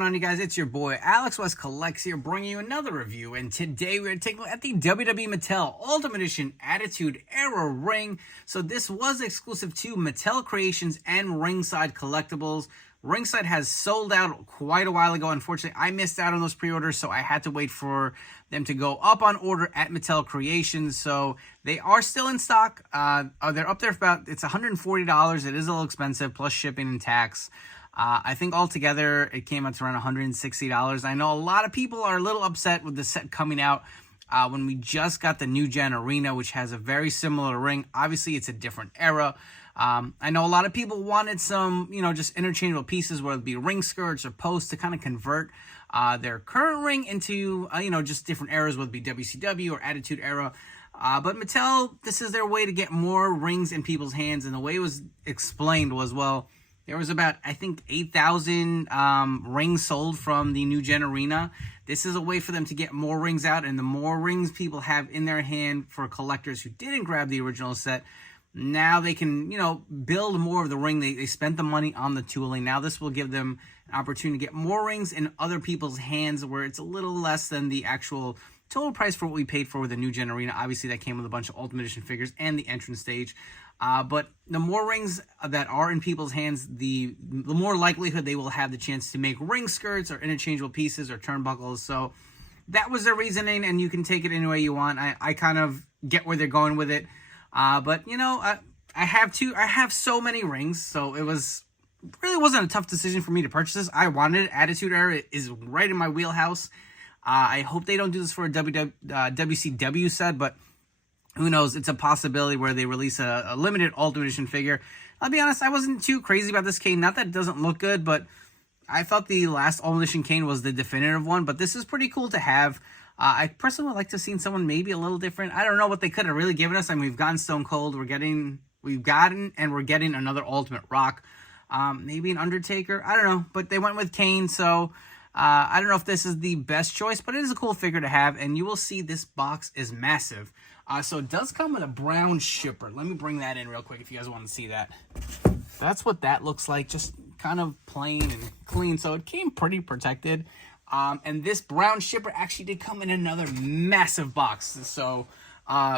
going on, you guys? It's your boy Alex West Collects here, bringing you another review. And today we're going to take a look at the WWE Mattel Ultimate Edition Attitude Era ring. So this was exclusive to Mattel Creations and Ringside Collectibles. Ringside has sold out quite a while ago. Unfortunately, I missed out on those pre-orders, so I had to wait for them to go up on order at Mattel Creations. So they are still in stock. They're up there for about, it's $140. It is a little expensive, plus shipping and tax. I think altogether it came out to around $160. I know a lot of people are a little upset with the set coming out when we just got the New Gen Arena, which has a very similar ring. Obviously, it's a different era. I know a lot of people wanted some, just interchangeable pieces, whether it be ring skirts or posts, to kind of convert their current ring into, just different eras, whether it be WCW or Attitude Era. But Mattel, this is their way to get more rings in people's hands. And the way it was explained was, well, there was about, I think, 8,000 rings sold from the New Gen Arena. This is a way for them to get more rings out, and the more rings people have in their hand for collectors who didn't grab the original set, now they can, build more of the ring. They spent the money on the tooling. Now this will give them an opportunity to get more rings in other people's hands, where it's a little less than the actual total price for what we paid for with the New Gen Arena. Obviously, that came with a bunch of Ultimate Edition figures and the entrance stage. But the more rings that are in people's hands, the more likelihood they will have the chance to make ring skirts or interchangeable pieces or turnbuckles. So that was their reasoning, and you can take it any way you want. I kind of get where they're going with it. But I have so many rings, so it really wasn't a tough decision for me to purchase this. I wanted it. Attitude Era is right in my wheelhouse. I hope they don't do this for a WCW set, but who knows? It's a possibility where they release a limited Ultimate Edition figure. I'll be honest, I wasn't too crazy about this Kane. Not that it doesn't look good, but I thought the last Ultimate Edition Kane was the definitive one. But this is pretty cool to have. I personally would like to have seen someone maybe a little different. I don't know what they could have really given us. I mean, we've gotten Stone Cold. We're getting another Ultimate Rock. Maybe an Undertaker. I don't know. But they went with Kane, so I don't know if this is the best choice, but it is a cool figure to have. And you will see this box is massive. So it does come with a brown shipper. Let me bring that in real quick if you guys want to see that. That's what that looks like, just kind of plain and clean. So it came pretty protected. And this brown shipper actually did come in another massive box. So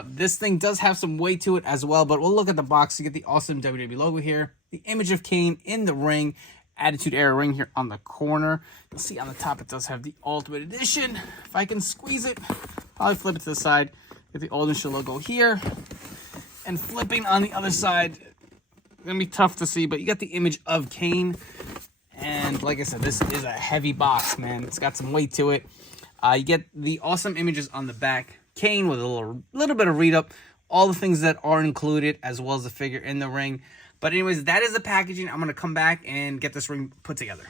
this thing does have some weight to it as well. But we'll look at the box to get the awesome WWE logo here. The image of Kane in the ring. Attitude Era ring here on the corner. You'll see on the top it does have the Ultimate Edition. If I can squeeze it, probably flip it to the side. Get the Ultimate Edition logo here. And flipping on the other side, it's going to be tough to see, but you got the image of Kane. And like I said, this is a heavy box, man. It's got some weight to it. You get the awesome images on the back. Kane with a little bit of read-up. All the things that are included, as well as the figure in the ring. But anyways, that is the packaging. I'm going to come back and get this ring put together.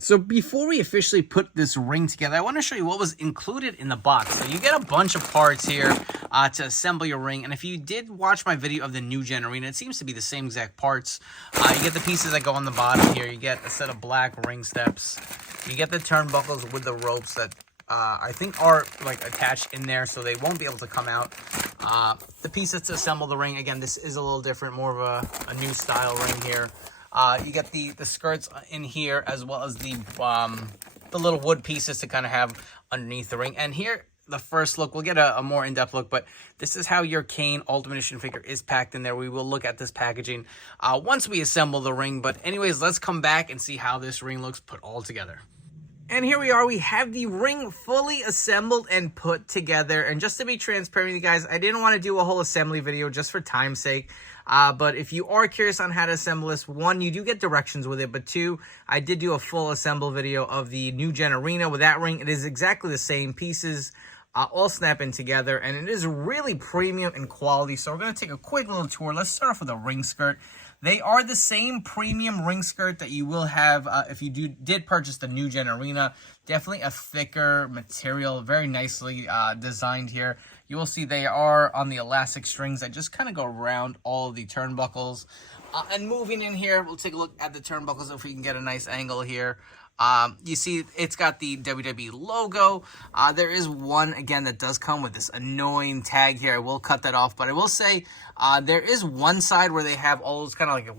So before we officially put this ring together, I want to show you what was included in the box. So you get a bunch of parts here to assemble your ring. And if you did watch my video of the New Gen Arena, it seems to be the same exact parts. You get the pieces that go on the bottom here. You get a set of black ring steps. You get the turnbuckles with the ropes that I think are like attached in there, so they won't be able to come out. The pieces to assemble the ring. Again, this is a little different, more of a new style ring here. You get the skirts in here, as well as the little wood pieces to kind of have underneath the ring. And here, the first look, we'll get a more in-depth look, but this is how your Kane Ultimate Edition figure is packed in there. We will look at this packaging once we assemble the ring. But anyways, let's come back and see how this ring looks put all together. And here we are. We have the ring fully assembled and put together. And just to be transparent with you guys, I didn't want to do a whole assembly video just for time's sake. But if you are curious on how to assemble this, one, you do get directions with it. But two, I did do a full assemble video of the New Gen Arena with that ring. It is exactly the same pieces, all snap in together. And it is really premium in quality. So we're going to take a quick little tour. Let's start off with a ring skirt. They are the same premium ring skirt that you will have if you did purchase the New Gen Arena. Definitely a thicker material, very nicely designed here. You will see they are on the elastic strings that just kind of go around all of the turnbuckles. And moving in here, we'll take a look at the turnbuckles if we can get a nice angle here. You see it's got the WWE logo. There is one, again, that does come with this annoying tag here. I will cut that off, but I will say there is one side where they have all those kind of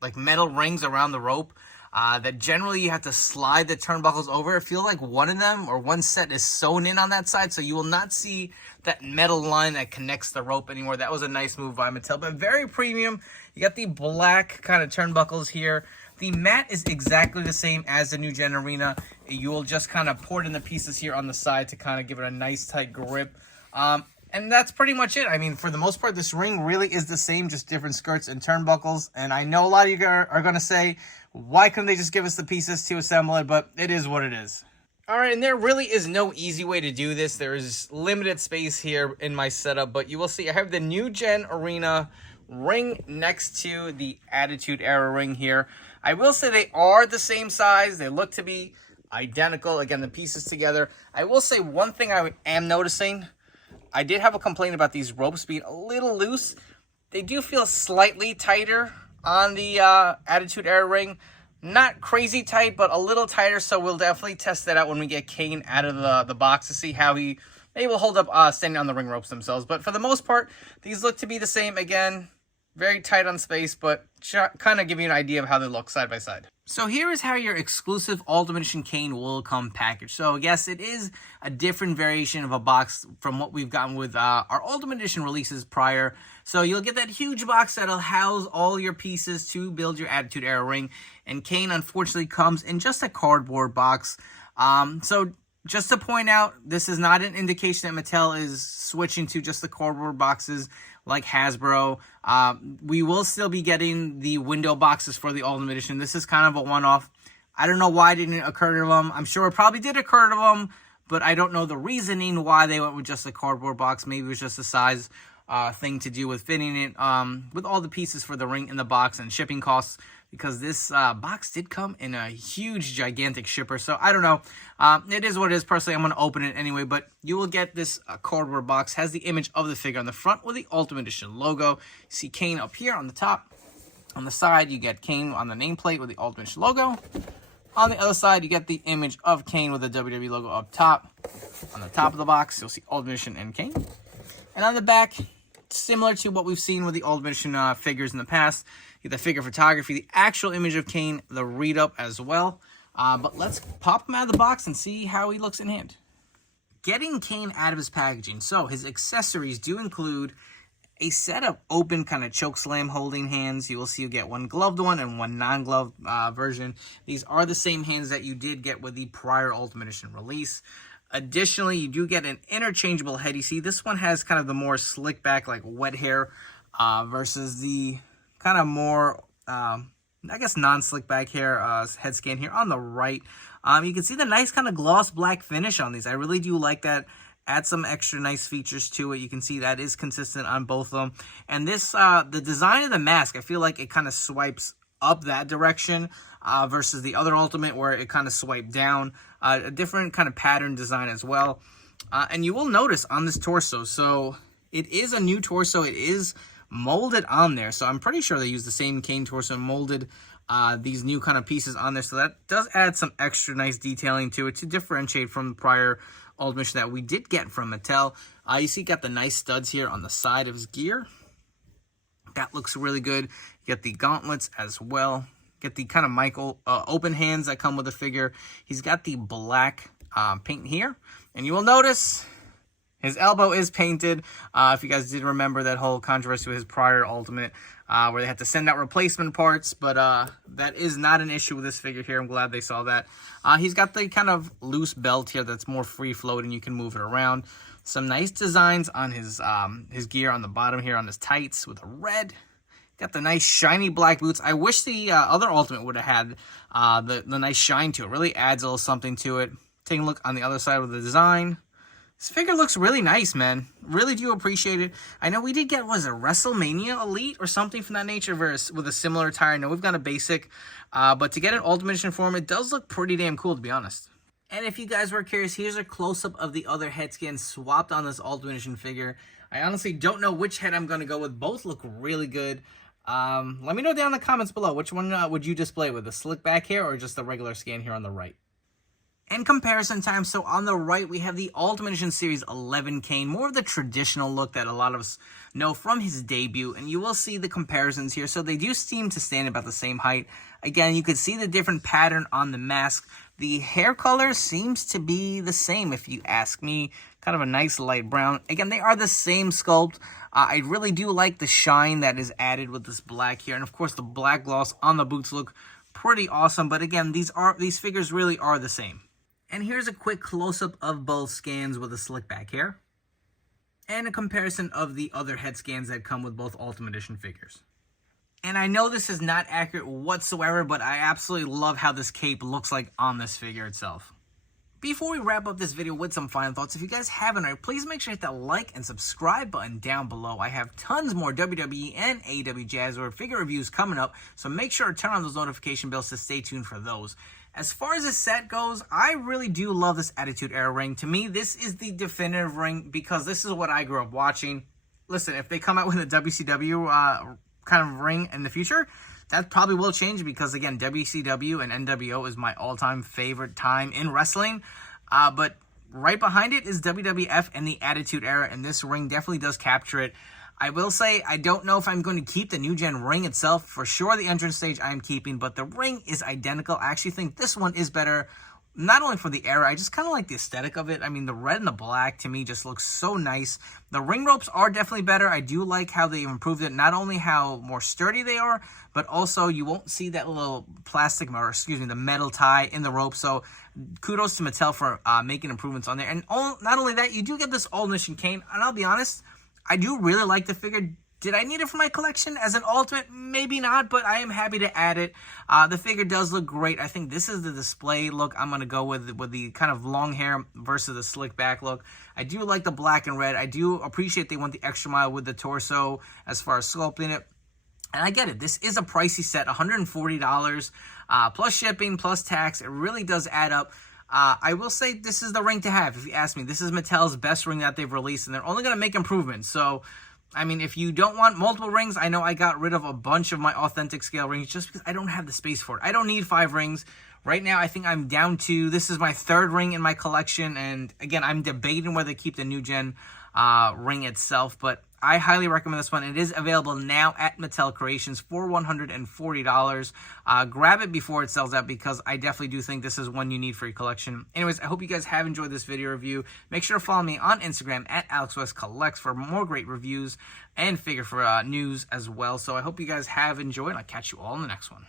like metal rings around the rope. that generally you have to slide the turnbuckles over. I feel like one of them or one set is sewn in on that side, so you will not see that metal line that connects the rope anymore. That was a nice move by Mattel, but very premium. You got the black kind of turnbuckles here. The mat is exactly the same as the New Gen Arena. You will just kind of port in the pieces here on the side to kind of give it a nice tight grip. And that's pretty much it. I mean, for the most part, this ring really is the same, just different skirts and turnbuckles. And I know a lot of you are going to say, why couldn't they just give us the pieces to assemble it? But it is what it is. All right, and there really is no easy way to do this. There is limited space here in my setup, but you will see I have the New Gen Arena ring next to the Attitude Era ring here. I will say they are the same size. They look to be identical. Again, the pieces together. I will say one thing I am noticing. I did have a complaint about these ropes being a little loose. They do feel slightly tighter on the Attitude Era ring. Not crazy tight, but a little tighter, so we'll definitely test that out when we get Kane out of the box to see how he will hold up standing on the ring ropes themselves. But for the most part, these look to be the same. Again, very tight on space, but kind of give you an idea of how they look side by side. So here is how your exclusive Ultimate Edition Kane will come packaged. So yes, it is a different variation of a box from what we've gotten with our Ultimate Edition releases prior. So you'll get that huge box that'll house all your pieces to build your Attitude Era ring. And Kane, unfortunately, comes in just a cardboard box. So just to point out, this is not an indication that Mattel is switching to just the cardboard boxes like Hasbro. We will still be getting the window boxes for the Ultimate Edition. This is kind of a one-off. I don't know why it didn't occur to them. I'm sure it probably did occur to them, but I don't know the reasoning why they went with just a cardboard box. Maybe it was just a size thing to do with fitting it with all the pieces for the ring in the box and shipping costs, because this box did come in a huge, gigantic shipper. So I don't know. It is what it is. Personally, I'm going to open it anyway, but you will get this cardboard box. Has the image of the figure on the front with the Ultimate Edition logo. You see Kane up here on the top. On the side, you get Kane on the nameplate with the Ultimate Edition logo. On the other side, you get the image of Kane with the WWE logo up top. On the top of the box, you'll see Ultimate Edition and Kane. And on the back, similar to what we've seen with the Ultimate Edition figures in the past, you get the figure photography, the actual image of Kane, the read-up as well. But let's pop him out of the box and see how he looks in hand. Getting Kane out of his packaging. So his accessories do include a set of open kind of choke slam holding hands. You will see you get one gloved one and one non-gloved version. These are the same hands that you did get with the prior Ultimate Edition release. Additionally, you do get an interchangeable head. You see, this one has kind of the more slick back, like wet hair, versus the kind of more, I guess, non-slick back hair head scan here on the right. You can see the nice kind of gloss black finish on these. I really do like that. Add some extra nice features to it. You can see that is consistent on both of them. And this, the design of the mask, I feel like it kind of swipes up that direction versus the other Ultimate where it kind of swiped down. A different kind of pattern design as well. And you will notice on this torso, so it is a new torso. It is molded on there. So I'm pretty sure they used the same Kane torso and molded these new kind of pieces on there. So that does add some extra nice detailing to it to differentiate from the prior Ultimate that we did get from Mattel. You see, got the nice studs here on the side of his gear. That looks really good. You get the gauntlets as well. Get the kind of Michael open hands that come with the figure. He's got the black paint here. And you will notice his elbow is painted. If you guys did remember that whole controversy with his prior Ultimate, where they had to send out replacement parts. But that is not an issue with this figure here. I'm glad they saw that. He's got the kind of loose belt here that's more free-floating. You can move it around. Some nice designs on his gear on the bottom here on his tights with a red. Got the nice shiny black boots. I wish the other Ultimate would have had the nice shine to it. Really adds a little something to it. Taking a look on the other side of the design. This figure looks really nice, man. Really do appreciate it. I know we did get, was it WrestleMania Elite or something from that nature with a similar attire. I know we've got a basic, but to get an Ultimate Edition form, it does look pretty damn cool, to be honest. And if you guys were curious, here's a close-up of the other head scan swapped on this Ultimate Edition figure. I honestly don't know which head I'm going to go with. Both look really good. Let me know down in the comments below, which one would you display with, the slick back hair or just the regular scan here on the right? And comparison time, so on the right, we have the Ultimate Edition Series 11 Kane, more of the traditional look that a lot of us know from his debut, and you will see the comparisons here. So they do seem to stand about the same height. Again, you could see the different pattern on the mask. The hair color seems to be the same, if you ask me. Kind of a nice light brown. Again, they are the same sculpt. I really do like the shine that is added with this black here, and of course the black gloss on the boots look pretty awesome. But again, these figures really are the same. And here's a quick close-up of both scans with a slick back hair, and a comparison of the other head scans that come with both Ultimate Edition figures. And I know this is not accurate whatsoever, but I absolutely love how this cape looks like on this figure itself. Before we wrap up this video with some final thoughts, if you guys haven't already, please make sure to hit that like and subscribe button down below. I have tons more WWE and AEW Jazzware figure reviews coming up, so make sure to turn on those notification bells to stay tuned for those. As far as this set goes, I really do love this Attitude Era ring. To me, this is the definitive ring because this is what I grew up watching. Listen, if they come out with a WCW kind of ring in the future, that probably will change because, again, WCW and NWO is my all-time favorite time in wrestling. But right behind it is WWF and the Attitude Era, and this ring definitely does capture it. I will say, I don't know if I'm going to keep the New Gen ring itself. For sure, the entrance stage I am keeping, but the ring is identical. I actually think this one is better, not only for the era, I just kind of like the aesthetic of it. I mean, the red and the black, to me, just looks so nice. The ring ropes are definitely better. I do like how they've improved it, not only how more sturdy they are, but also you won't see that little plastic, or excuse me, the metal tie in the rope. So kudos to Mattel for making improvements on there. And not only that, you do get this Ultimate Edition Kane, and I'll be honest, I do really like the figure. Did I need it for my collection as an ultimate? Maybe not, but I am happy to add it. The figure does look great. I think this is the display look I'm going to go with the kind of long hair versus the slick back look. I do like the black and red. I do appreciate they went the extra mile with the torso as far as sculpting it. And I get it. This is a pricey set, $140 plus shipping, plus tax. It really does add up. I will say this is the ring to have, if you ask me. This is Mattel's best ring that they've released, and they're only going to make improvements. So, I mean, if you don't want multiple rings, I know I got rid of a bunch of my authentic scale rings just because I don't have the space for it. I don't need 5 rings. Right now, I think I'm down to, this is my 3rd ring in my collection, and again, I'm debating whether to keep the New Gen ring itself, but I highly recommend this one. It is available now at Mattel Creations for $140. Grab it before it sells out because I definitely do think this is one you need for your collection. Anyways, I hope you guys have enjoyed this video review. Make sure to follow me on Instagram at AlexWestCollects for more great reviews and figure for news as well. So I hope you guys have enjoyed, and I'll catch you all in the next one.